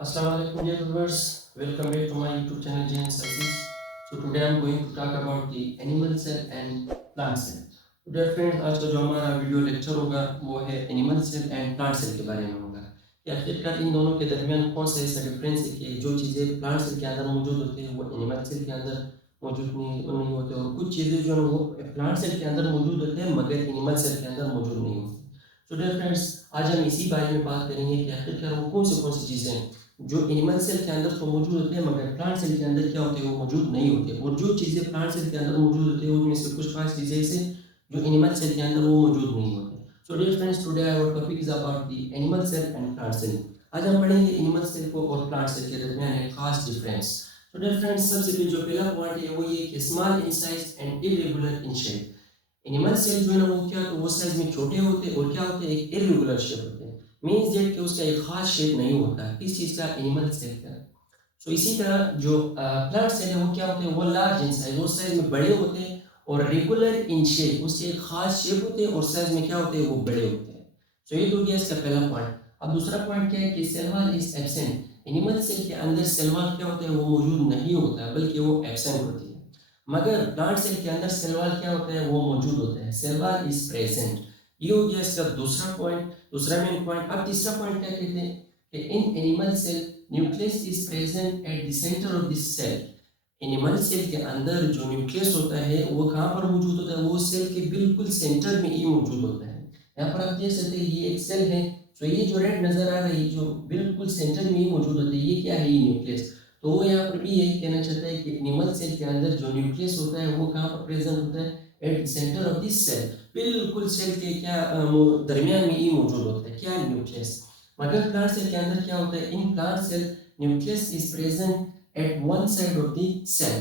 Assalamu alaikum dear viewers, welcome back to my YouTube channel Jain Services. So today I am going to talk about the animal cell and plant cell. तो dear friends, आज का जो हमारा video lecture होगा वो है animal cell and plant cell के बारे में होगा कि आखिरकार इन दोनों के दरमियान कौन सा ऐसा डिफरेंस है कि जो चीज़ें प्लांट सेल के अंदर मौजूद होती हैं वो एनिमल सेल के अंदर मौजूद नहीं होते और कुछ चीज़ें जो है वो प्लांट सेल के अंदर मौजूद होते हैं मगर एनिमल सेल के अंदर मौजूद नहीं होती। तो डियर फ्रेंड्स, आज हम इसी बारे में बात करेंगे कि आखिरकार वो कौन सी चीज़ें हैं जो एनिमल सेल के अंदर तो मौजूद होते हैं मगर प्लांट सेल के अंदर क्या होते हैं वो मौजूद नहीं होते, और जो चीज़ें प्लांट सेल के अंदर मौजूद होती है उनमें से कुछ खास चीज़ें ऐसे जो एनिमल सेल के अंदर वो मौजूद नहीं होते। So dear friends, today our topic is about the animal cell and plant cell. आज हम पढ़ेंगे एनिमल सेल को और प्लांट सेल के दरमियान एक खास डिफरेंस। तो डियर फ्रेंड्स, सबसे पहले जो पहला पॉइंट है वो ये कि small in size and irregular in shape. Animal cell जो है ना वो क्या तो वो साइज में छोटे होते हैं और क्या होते हैं एक इरेगुलर शेप होते हैं, मींस दैट कि उसका एक खास शेप नहीं होता किस चीज़ का, एनिमल सेल का। सो इसी तरह जो प्लांट सेल है वो क्या होते हैं वो लार्ज इन साइज, वो साइज में बड़े होते हैं और रेगुलर इन शेप, उसके एक खास शेप होते हैं और साइज में क्या होते हैं वो बड़े होते हैं। सो ये तो गया इसका पहला पॉइंट। अब दूसरा पॉइंट क्या है कि cell wall is absent. Animal cell के अंदर सेल वॉल क्या होता है वो मौजूद नहीं होता है बल्कि वो एब्सेंट होती है, मगर प्लांट सेल के अंदर सेल वॉल क्या होता है वो मौजूद होता है, सेल वॉल इज प्रेजेंट। ये हो गया इसका दूसरा पॉइंट, दूसरा मेन पॉइंट। अब तीसरा पॉइंट क्या कहते हैं कि in animal cell nucleus is present at the centre of this cell. Animal cell के अंदर जो न्यूक्लियस होता है वो कहाँ पर मौजूद होता है, वो सेल के बिल्कुल सेंटर में ही मौजूद होता है। यहाँ पर आप देख सकते हैं ये एक सेल है, तो ये जो रेड नजर आ रहा है जो बिल्कुल सेंटर में ही मौजूद होता है, ये क्या है, ये न्यूक्लियस। तो वो यहाँ पर भी यही कहना चाहता है कि एनिमल सेल के अंदर जो न्यूक्लियस होता है वो कहाँ पर प्रेजेंट होता है, at centre of this cell. बिल्कुल सेल के क्या दरमियान में ही मौजूद होता है क्या, न्यूक्लियस। मगर प्लांट सेल के अंदर क्या होता है, in plant cell nucleus is present at one side of the cell.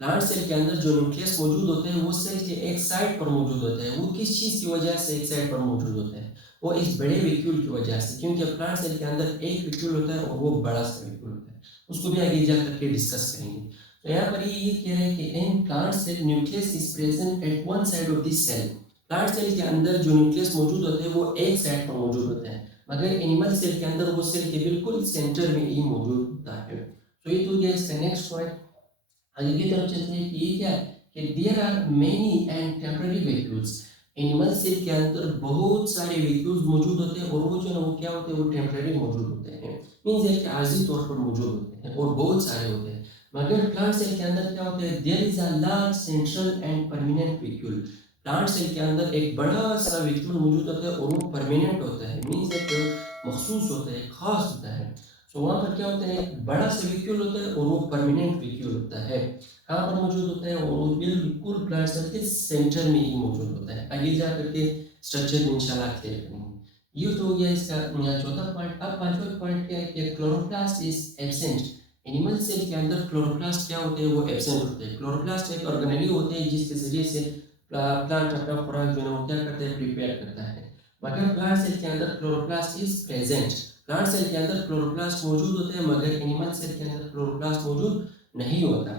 Plant cell के अंदर जो न्यूक्लियस मौजूद होते हैं वो सेल के एक साइड पर मौजूद होते हैं। वो किस चीज की वजह से एक साइड पर मौजूद होते हैं, वो इस बड़े वैक्यूल की वजह से, क्योंकि प्लांट सेल के अंदर एक वैक्यूल होता है और वो बड़ा सा वैक्यूल होता है, उसको भी आगे जाकर के डिस्कस करेंगे। तो यहाँ पर ये कह रहे हैं कि in plant cell nucleus is present at one side of this cell. Plant cell के अंदर जो न्यूक्लियस मौजूद होते हैं वो एक साइड पर मौजूद होते हैं, मगर एनिमल सेल के अंदर वो सेल के बिल्कुल सेंटर में ही मौजूद होता है। तो ये तो गया इसका नेक्स्ट पॉइंट। आगे की तरफ चलते हैं कि ये क्या है कि there are many and temporary vacuoles. Animal cell के अंदर बहुत सारे वैक्यूल्स मौजूद होते हैं और वो जो है वो क्या होते हैं वो टेम्पररी मौजूद होते हैं, मींस है कि आर्जी तौर पर मौजूद होते हैं और बहुत सारे होते हैं। मगर प्लांट सेल के अंदर क्या होता है, there is a large central and permanent vacuole. Plant cell के अंदर एक बड़ा सा वैक्यूल मौजूद होता है और वो परमानेंट होता है, मींस है कि मखसूस होता है, खास होता है। तो वहाँ पर क्या होता है, एक बड़ा सा वैक्यूल होता है और वो परमानेंट वैक्यूल होता है। कहाँ पर मौजूद होता है, और वो बिल्कुल प्लांट सेल के सेंटर में ही मौजूद होता है। आगे जा करके स्ट्रक्चर में इंशाल्लाह क्लियर करेंगे। ये तो हो गया इसका चौथा पॉइंट। अब पांचवा पॉइंट क्या है कि chloroplast is absent. Animal cell के अंदर क्लोरोप्लास्ट क्या होते हैं वो एब्सेंट होते हैं। क्लोरोप्लास्ट एक ऑर्गेनेली होते हैं जिसके जरिए से प्लांट अपना खुराक जो है वो क्या करता है, प्रिपेयर करता है। मगर प्लांट सेल के अंदर chloroplast is present. Plant cell के अंदर क्लोरोप्लास्ट मौजूद होते हैं मगर एनिमल सेल के अंदर क्लोरोप्लास्ट मौजूद नहीं होता।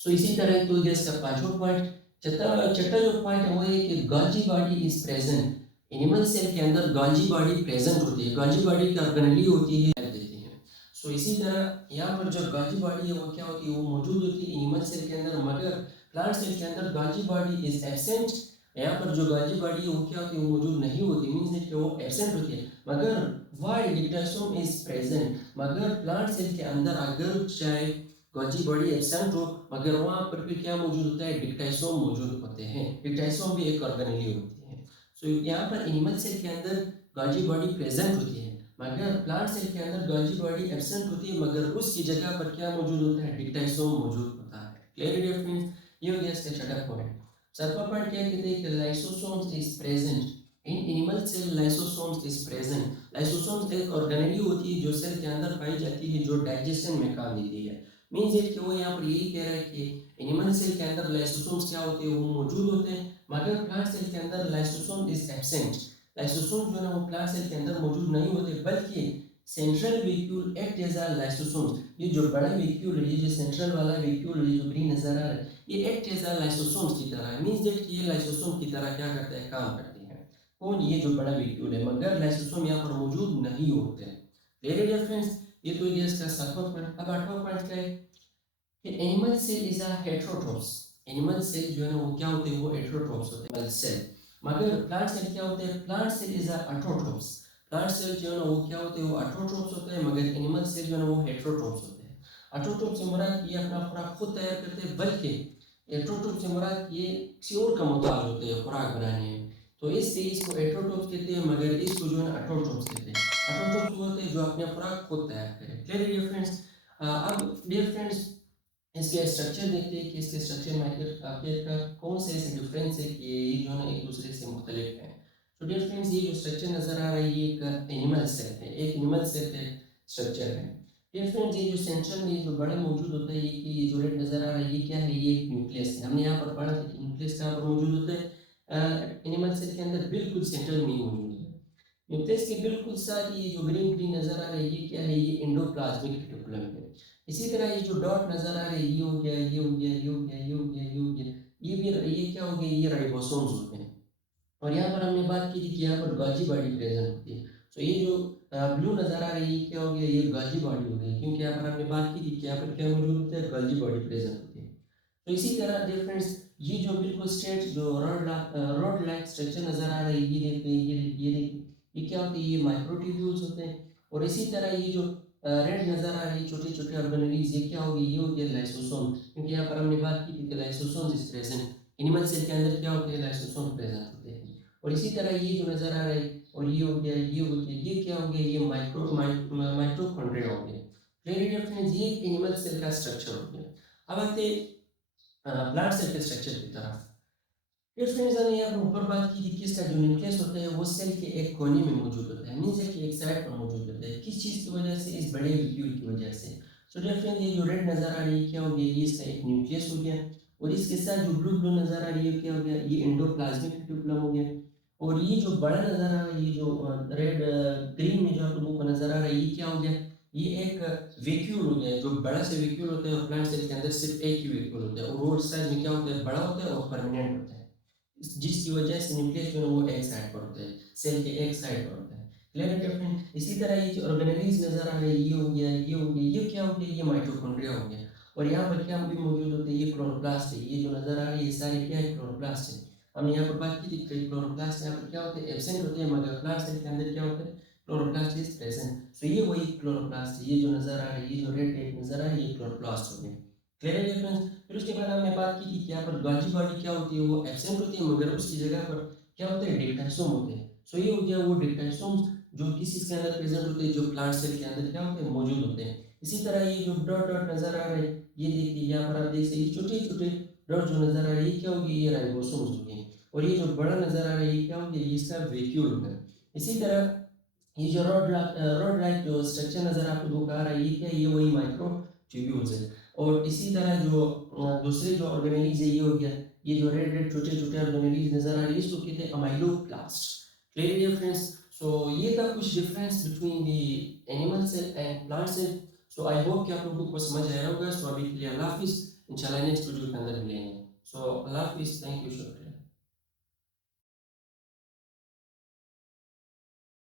सो इसी तरह तो जैसे पांचवा पॉइंट। छठा जो पॉइंट है वो है कि Golgi body is present. Animal cell के अंदर गॉल्जी बॉडी प्रेजेंट होती है। गॉल्जी बॉडी की ऑर्गेनेली होती है, देती है। सो इसी तरह यहाँ पर जो गॉल्जी बॉडी है वो क्या होती है, वो मौजूद होती है एनिमल सेल के अंदर, मगर प्लांट सेल के अंदर गॉल्जी बॉडी इज एब्सेंट। यहाँ पर जो गॉल्जी बॉडी है वो क्या होती है, वो मौजूद नहीं होती, मीन्स कि वो एब्सेंट होती है। मगर वाइल डिक्टाइसोम इज प्रेजेंट। मगर प्लांट सेल के अंदर अगर चाहे गॉल्जी बॉडी एब्सेंट हो मगर वहाँ पर भी क्या मौजूद होता है, डिक्टाइसोम मौजूद होते हैं। डिक्टाइसोम भी एक ऑर्गेनेली होती है। सो यहाँ पर एनिमल सेल के अंदर गॉल्जी बॉडी प्रेजेंट होती है मगर प्लांट सेल के अंदर गॉल्जी बॉडी एब्सेंट होती है, मगर उसकी जगह पर क्या मौजूद होता है, डिक्टाइसोम मौजूद होता है। Clear difference. ये हो गया इसका छठा पॉइंट। सातवां पॉइंट क्या कहते हैं कि lysosomes is present. In animal cell lysosomes is present. Lysosomes एक ऑर्गेनेली होती है जो सेल के अंदर पाई जाती है, जो डाइजेशन में काम देती है। मीन्स इट कि वो यहाँ पर यही कह रहा है कि एनिमल सेल के अंदर लाइसोसोम्स क्या होते हैं, वो मौजूद होते हैं, मगर प्लांट सेल के अंदर लाइसोसोम इज एब्सेंट। लाइसोसोम जो है वो प्लांट सेल के अंदर मौजूद नहीं होते, बल्कि central vacuole act as a lysosome. ये जो बड़ा वैक्यूल है, ये जो सेंट्रल वाला वैक्यूल है, ये जो ग्रीन नजर आ रहा है, ये एक्ट एज अ लाइसोसोम की तरह है। मीन्स दैट कि ये लाइसोसोम की तरह क्या करते हैं, काम करते हैं। कौन, ये जो बड़ा वैक्यूल है, मगर लाइसोसोम यहाँ पर मौजूद नहीं होते। क्लियर है फ्रेंड्स। ये तो गया इसका 7वां पॉइंट। अब 8वां पॉइंट क्या है कि animal cell is a heterotrophs. Animal cell जो है ना वो क्या होते हैं, वो हेटेरोट्रोप्स होते हैं एनिमल सेल। मगर प्लांट सेल क्या होते हैं, plant cell is a autotrophs. Plant cell जो है ना वो क्या होते हैं, वो ऑटोट्रोप्स होते हैं, मगर एनिमल सेल जो है ना वो हेटेरोट्रोप्स होते हैं। ऑटोट्रोप से मुराद ये अपना खुराक खुद तैयार करते हैं, बल्कि हेटेरोट्रोप से मुराद ये किसी और का मोहताज होते हैं खुराक बनाने में। तो इसलिए इसको हेटेरोट्रोप्स कहते हैं, मगर इसको जो है ना ऑटोट्रोप्स कहते हैं। ऑटोट्रोप्स वो होते हैं जो अपने खुराक खुद तैयार करें। Clear dear friends. अब डियर फ्रेंड्स इसके स्ट्रक्चर देखते हैं कि इसके स्ट्रक्चर में आखिर का कौन से ऐसे डिफरेंस है कि ये जो है ना एक दूसरे से मुख्तलिफ है। तो डियर फ्रेंड्स ये जो स्ट्रक्चर नज़र आ रहा है ये एक एनिमल सेल है, एक एनिमल सेल का स्ट्रक्चर है। डियर फ्रेंड्स ये जो सेंट्रल में जो बड़ा मौजूद होता है, ये कि ये जो रेड नज़र आ रहा है ये क्या है, ये एक न्यूक्लियस है। हमने यहाँ पर पढ़ा था कि न्यूक्लियस कहाँ पर मौजूद होता है, एनिमल सेल के अंदर बिल्कुल सेंट्रल में ही मौजूद है। न्यूक्लियस के बिल्कुल साथ ये जो ग्रीन ग्रीन नज़र आ रहा है ये क्या है, ये एंडोप्लाज्मिक रेटिकुलम है। इसी तरह ये जो डॉट नजर आ रहे हैं ये हो गया, ये हो गया, ये हो गया, ये हो गया, ये हो गया, ये भी ये क्या हो गया, ये राइबोसोम्स होते हैं। और यहाँ पर हमने बात की थी कि यहाँ पर गाजी बॉडी प्रेजेंट होती है। तो ये जो ब्लू नजर आ रही है ये क्या हो गया, ये गाजी बॉडी हो गई, क्योंकि यहाँ पर हमने बात की थी कि यहाँ पर क्या मौजूद होता है, गाजी बॉडी प्रेजेंट होती है। तो इसी तरह डियर फ्रेंड्स ये जो बिल्कुल स्ट्रेट जो रॉड लाइक स्ट्रक्चर नजर आ रहा है ये देखिए, ये देखिए, ये क्या होती है, ये माइक्रोट्यूब्यूल्स होते हैं। और इसी तरह ये जो रेड नजर आ रही है छोटे छोटे ऑर्गेनेलीज, ये क्या होगी, ये हो गया लाइसोसोम, क्योंकि यहाँ पर हमने बात की थी कि lysosome is present. Animal cell के अंदर क्या होते हैं, लाइसोसोम प्रेजेंट होते हैं। और इसी तरह ये जो नजर आ रहा है, और ये हो गया, ये हो गया, ये क्या हो गया, ये माइटोकॉन्ड्रिया हो गया। क्लियर फ्रेंड्स, ये एनिमल सेल का स्ट्रक्चर हो गया। अब आते प्लांट सेल के स्ट्रक्चर की तरफ। फिर फ्रेंड्स हमने यहाँ पर ऊपर बात की थी कि इसका जो न्यूक्लियस होता है वो सेल के एक कोने में मौजूद होता है, मीन सेल के एक साइड पर मौजूद होता है। किस चीज़ की वजह से, इस बड़े वैक्यूल की वजह से। सो डियर फ्रेंड्स ये जो रेड नजर आ रही है क्या हो गया, ये इसका एक न्यूक्लियस हो गया। और इसके साथ जो ब्लू ब्लू नजर आ रही है क्या हो गया, ये एंडोप्लाज्मिक रेटिकुलम हो गया। और ये जो बड़ा नजर आ रहा है, ये जो रेड ग्रीन में जो आप लोगों को नजर आ रहा है ये क्या हो गया, ये एक वैक्यूल हो गया। जो बड़ा से वैक्यूल होता है और प्लांट सेल के अंदर सिर्फ एक ही वैक्यूल होता है, और वो साइज में क्या होता है, बड़ा होता है और परमानेंट होता है, जिसकी वजह से न्यूक्लियस जो है वो एक साइड पर होता है, सेल के एक साइड पर होता है। क्लियर है डिफरेंट। इसी तरह ये जो ऑर्गेनेलीज नजर आ रहे हैं ये हो गया, ये हो गया, ये क्या हो गया, ये माइटोकॉन्ड्रिया हो गया। और यहाँ पर क्या भी मौजूद होते हैं, ये क्लोरोप्लास्ट है। ये जो नजर आ रही है ये सारे क्या है, क्लोरोप्लास्ट है। हमने यहाँ पर बात की थी कि क्लोरोप्लास्ट यहाँ पर क्या होते हैं, एब्सेंट होते हैं, मगर प्लांट सेल के अंदर क्या होता है, क्लोरोप्लास्ट इज प्रेजेंट। सो ये वही क्लोरोप्लास्ट है, ये जो नजर आ रही है, ये जो रेड टेप नजर आ रही है, ये क्लोरोप्लास्ट हो गया। क्लियर है डिफरेंस। फिर उसके बाद हमने बात की थी कि यहाँ पर गाजी बॉडी क्या होती है, वो एब्सेंट होती है, मगर उसकी जगह पर क्या होते हैं, डिक्टाइसोम होते हैं। सो ये हो गया वो डिक्टाइसोम्स जो किस चीज के अंदर प्रेजेंट होते हैं, जो प्लांट सेल के अंदर क्या होते हैं, मौजूद होते हैं। इसी तरह ये जो डॉट डॉट नजर आ रहे हैं, ये देखिए यहाँ पर आप देख सकते हैं छोटे छोटे डॉट जो नजर आ रहे हैं ये क्या होगी, ये राइबोसोम्स होंगे। और ये जो बड़ा नजर आ रहा है ये क्या होगा, ये इसका वैक्यूल होगा। इसी तरह ये जो रॉड लाइक जो स्ट्रक्चर नजर आपको लोगों को आ रहा है ये क्या है, ये वही माइक्रो ट्यूब्यूल्स है। और इसी तरह जो दूसरे जो ऑर्गेनेलीज है ये हो गया, ये जो रेड रेड छोटे छोटे ऑर्गेनेलीज नजर आ रही है इसको कहते हैं अमाइलोप्लास्ट। क्लियर है फ्रेंड्स। सो ये था कुछ difference between the animal cell and plant cell. So I hope कि आप लोगों को समझ आया होगा। सो अभी के लिए अल्लाह हाफिज़, इंशाल्लाह नेक्स्ट वीडियो के अंदर मिलेंगे। सो अल्लाह हाफिज़, थैंक यू।